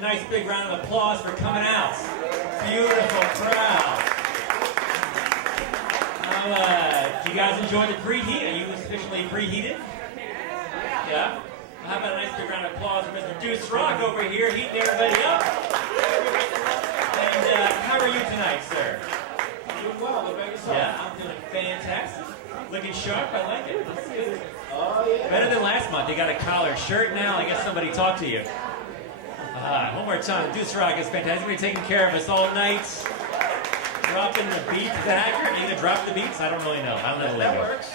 a nice big round of applause for coming out. Beautiful crowd. Now, do you guys enjoy the preheat? Are you sufficiently preheated? Yeah? How about a nice big round of applause for Mr. Deuce Rock over here, heating everybody up. And how are you tonight, sir? Doing well. What about yourself? Yeah, I'm doing fantastic. Looking sharp. I like it. Looks good. Oh, yeah. Better than last month. You got a collared shirt now. I guess somebody talked to you. One more time. Deuce Rock is fantastic. He's been taking care of us all night. Dropping the beats. Is that accurate? Are you going to drop the beats? I don't really know. I don't know the lingo. That works.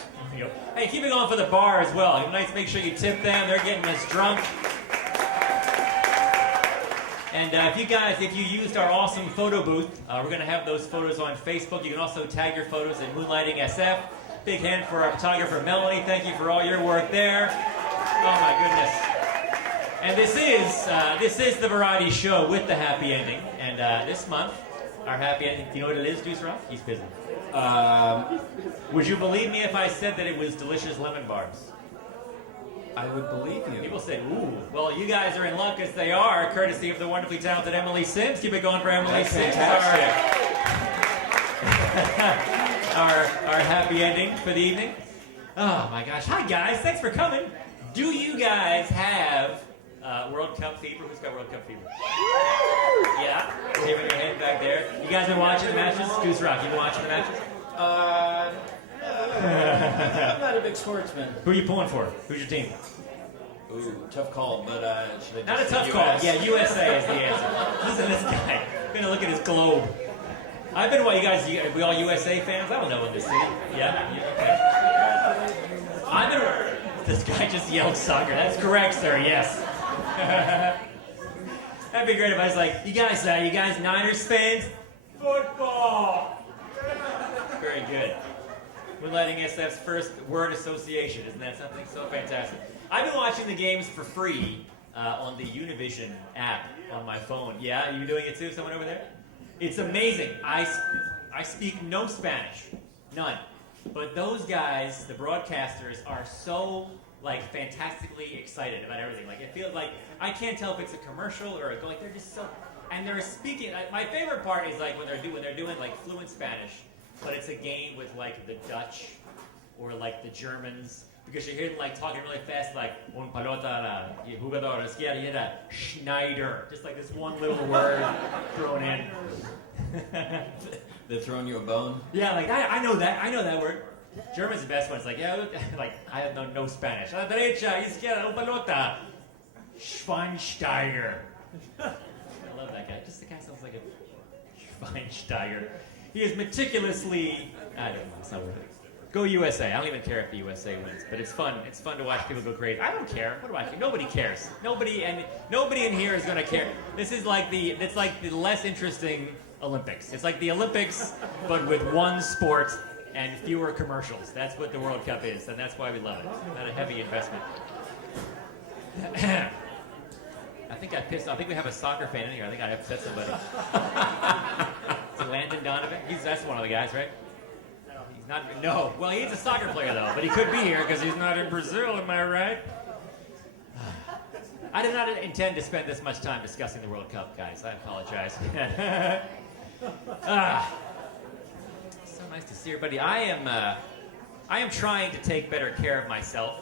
Hey, keep it going for the bar as well. Nice. Make sure you tip them. They're getting us drunk. And if you used our awesome photo booth, we're going to have those photos on Facebook. You can also tag your photos at Moonlighting SF. Big hand for our photographer, Melanie. Thank you for all your work there. Oh, my goodness. And this is the variety show with the happy ending. And this month, our happy ending, do you know what it is, Deuce Rock? He's busy. Would you believe me if I said that it was delicious lemon bars? I would believe you. People said, ooh. Well, you guys are in luck as they are, courtesy of the wonderfully talented Emily Sims. Keep it going for Emily Sims. Our happy ending for the evening. Oh, my gosh. Hi, guys. Thanks for coming. Do you guys have World Cup fever? Who's got World Cup fever? Yeah? Giving your hand back there. You guys been watching the matches? Deuce Rock, you been watching the matches? I'm not a big sportsman. Who are you pulling for? Who's your team? Ooh, tough call, but should I Not a just tough say call. US? Yeah, USA is the answer. Listen to this guy. Gonna look at his globe. I've been, what, you guys, we all USA fans? I don't know in this city. Yeah? Okay. This guy just yelled soccer. That's correct, sir, yes. That'd be great if I was like, you guys Niners fans? Football! Very good. Moonlighting SF's first word association. Isn't that something so fantastic? I've been watching the games for free on the Univision app on my phone. Yeah, are you doing it too? Someone over there? It's amazing. I speak no Spanish. None. But those guys, the broadcasters, are so, like, fantastically excited about everything. Like, it feels like, I can't tell if it's a commercial or like, they're just so, and they're speaking, my favorite part is, like, when they're doing, like, fluent Spanish, but it's a game with, like, the Dutch or, like, the Germans, because you hear them, like, talking really fast, like, un pelota, jugador, izquierda, Schneider, just, like, this one little word thrown in. They're throwing you a bone? Yeah, like, I know that word. German's the best one. It's like, yeah, like, I have no Spanish. A la derecha, izquierda, un pelota, Schweinsteiger. I love that guy. Just the guy sounds like a Schweinsteiger. He is meticulously, I don't know, it's not worth it. Go USA. I don't even care if the USA wins, but it's fun. It's fun to watch people go crazy. I don't care. What do I care? Nobody cares. Nobody in here is going to care. This is like it's like the less interesting Olympics. It's like the Olympics, but with one sport and fewer commercials. That's what the World Cup is, and that's why we love it. Not a heavy investment. I think we have a soccer fan in here. I think I upset somebody. Is it Landon Donovan? That's one of the guys, right? He's not. No. Well, he's a soccer player though, but he could be here because he's not in Brazil. Am I right? I did not intend to spend this much time discussing the World Cup, guys. I apologize. So nice to see everybody. I am trying to take better care of myself.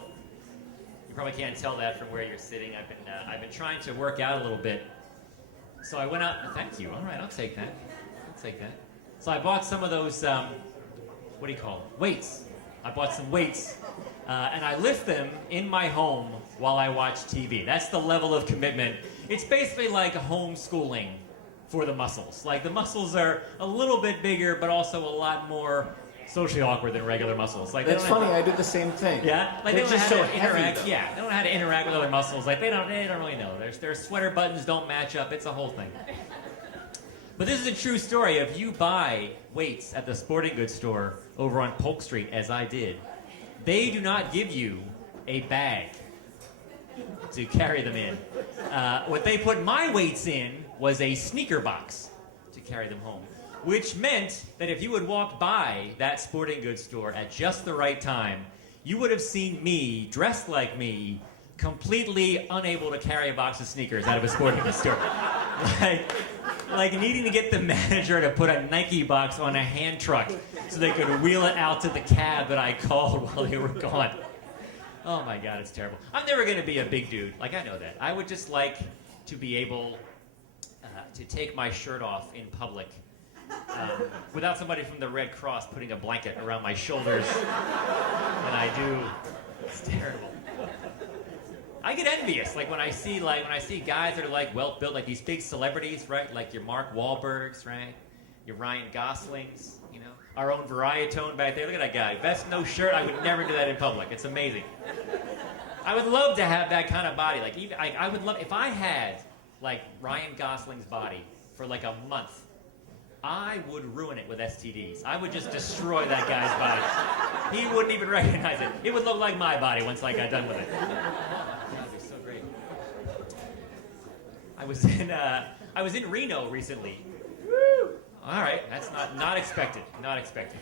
You probably can't tell that from where you're sitting. I've been trying to work out a little bit. So I went out. Thank you. All right, I'll take that. So I bought some of those. What do you call them? Weights. I bought some weights, and I lift them in my home while I watch TV. That's the level of commitment. It's basically like homeschooling for the muscles. Like, the muscles are a little bit bigger, but also a lot more socially awkward than regular muscles. Like, That's funny. I do the same thing. Yeah, like They're they don't just know how so to heavy, interact. though. Yeah, they don't know how to interact with other muscles. Like they don't really know. Their sweater buttons don't match up. It's a whole thing. But this is a true story. If you buy weights at the sporting goods store over on Polk Street, as I did, they do not give you a bag to carry them in. What they put my weights in was a sneaker box to carry them home, which meant that if you had walked by that sporting goods store at just the right time, you would have seen me, dressed like me, completely unable to carry a box of sneakers out of a sporting goods store. Like needing to get the manager to put a Nike box on a hand truck so they could wheel it out to the cab that I called while they were gone. Oh my God, it's terrible. I'm never going to be a big dude. Like, I know that. I would just like to be able to take my shirt off in public without somebody from the Red Cross putting a blanket around my shoulders. And I do. It's terrible. I get envious, like when I see guys that are like well built, like these big celebrities, right? Like your Mark Wahlbergs, right? Your Ryan Goslings, you know, our own Varietone back there. Look at that guy, vest, no shirt. I would never do that in public. It's amazing. I would love to have that kind of body. Like even I would love if I had like Ryan Gosling's body for like a month. I would ruin it with STDs. I would just destroy that guy's body. He wouldn't even recognize it. It would look like my body once I got done with it. I was in Reno recently. Woo! All right, that's not expected. Not expected.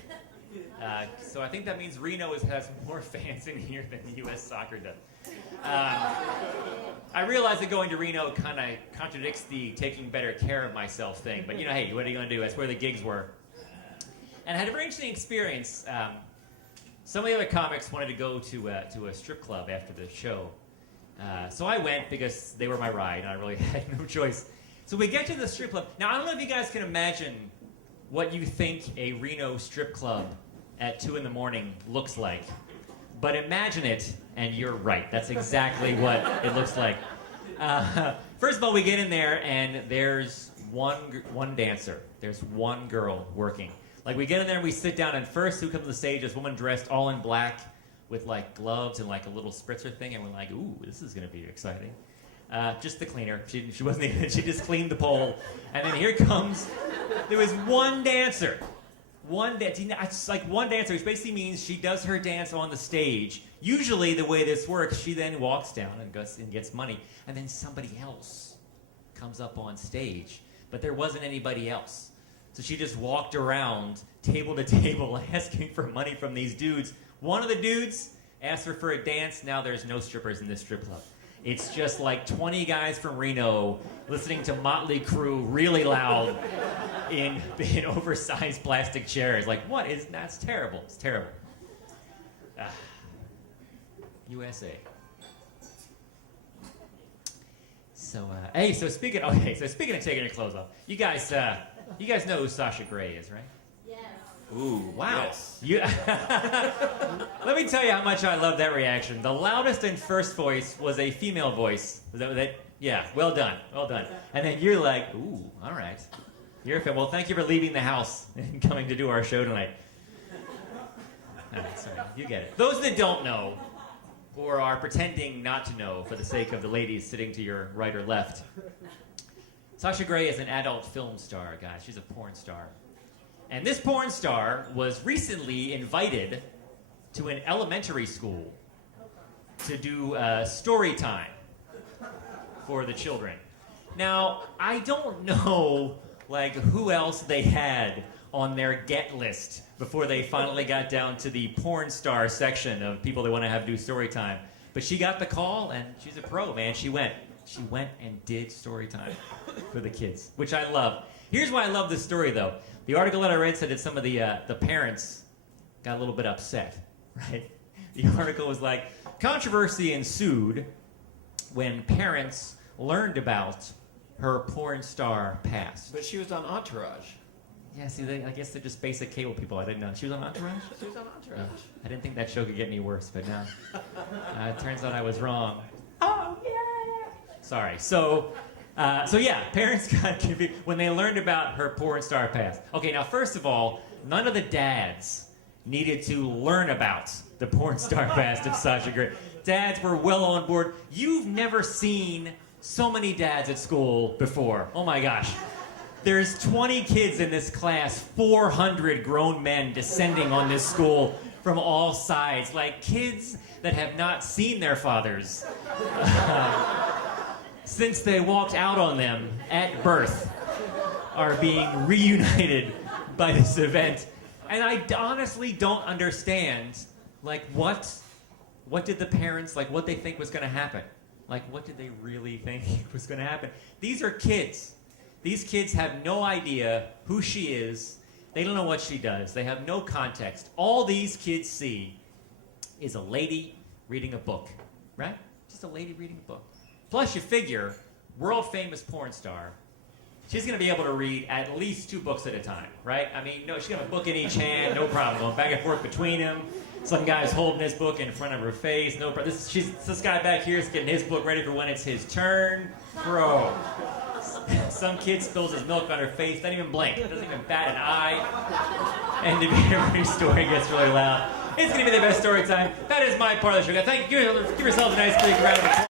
So I think that means Reno has more fans in here than the U.S. soccer does. I realize that going to Reno kind of contradicts the taking better care of myself thing, but you know, hey, what are you going to do? That's where the gigs were. And I had a very interesting experience. Some of the other comics wanted to go to a strip club after the show. So I went because they were my ride, and I really had no choice. So we get to the strip club. Now, I don't know if you guys can imagine what you think a Reno strip club at 2 in the morning looks like. But imagine it, and you're right. That's exactly what it looks like. First of all, we get in there, and there's one dancer. There's one girl working. Like, we get in there, and we sit down, and first who comes to the stage is a woman dressed all in black, with like gloves and like a little spritzer thing, and we're like, ooh, this is gonna be exciting. Just the cleaner. She wasn't even, she just cleaned the pole. And then here comes, there was one dancer. It's like one dancer, which basically means she does her dance on the stage. Usually the way this works, she then walks down and gets money, and then somebody else comes up on stage. But there wasn't anybody else. So she just walked around table to table asking for money from these dudes. One of the dudes asked her for a dance. Now there's no strippers in this strip club. It's just like 20 guys from Reno listening to Motley Crue really loud in oversized plastic chairs. Like, that's terrible. It's terrible. USA. So speaking of taking your clothes off, you guys know who Sasha Grey is, right? Ooh, wow. Yes. Let me tell you how much I love that reaction. The loudest and first voice was a female voice. Yeah, well done. And then you're like, ooh, all right. You're a fan. Well, thank you for leaving the house and coming to do our show tonight. Sorry, you get it. Those that don't know, or are pretending not to know for the sake of the ladies sitting to your right or left, Sasha Grey is an adult film star, guys. She's a porn star. And this porn star was recently invited to an elementary school to do story time for the children. Now, I don't know like who else they had on their get list before they finally got down to the porn star section of people they want to have do story time. But she got the call, and she's a pro, man. She went and did story time for the kids, which I love. Here's why I love this story, though. The article that I read said that some of the parents got a little bit upset, right? The article was like, controversy ensued when parents learned about her porn star past. But she was on Entourage. Yeah, see, I guess they're just basic cable people. I didn't know. She was on Entourage? She was on Entourage. I didn't think that show could get any worse, but now it turns out I was wrong. Oh, yeah! Sorry. So yeah, parents got confused when they learned about her porn star past. Okay, now first of all, none of the dads needed to learn about the porn star past of Sasha Grey. Dads were well on board. You've never seen so many dads at school before. Oh my gosh. There's 20 kids in this class, 400 grown men descending on this school from all sides, like kids that have not seen their fathers since they walked out on them at birth are being reunited by this event. And I honestly don't understand, like, what What did the parents, like, what they think was going to happen? Like, what did they really think was going to happen? These are kids. These kids have no idea who she is. They don't know what she does. They have no context. All these kids see is a lady reading a book, right? Just a lady reading a book. Plus, you figure, world-famous porn star, she's going to be able to read at least 2 books at a time, right? I mean, no, she's going to have a book in each hand, no problem. Going back and forth between them. Some guy's holding his book in front of her face, no problem. This guy back here is getting his book ready for when it's his turn. Bro. Some kid spills his milk on her face, doesn't even blink, doesn't even bat an eye. And every story gets really loud. It's going to be the best story time. That is my part of the show. Thank you. Give yourselves a nice big round of applause.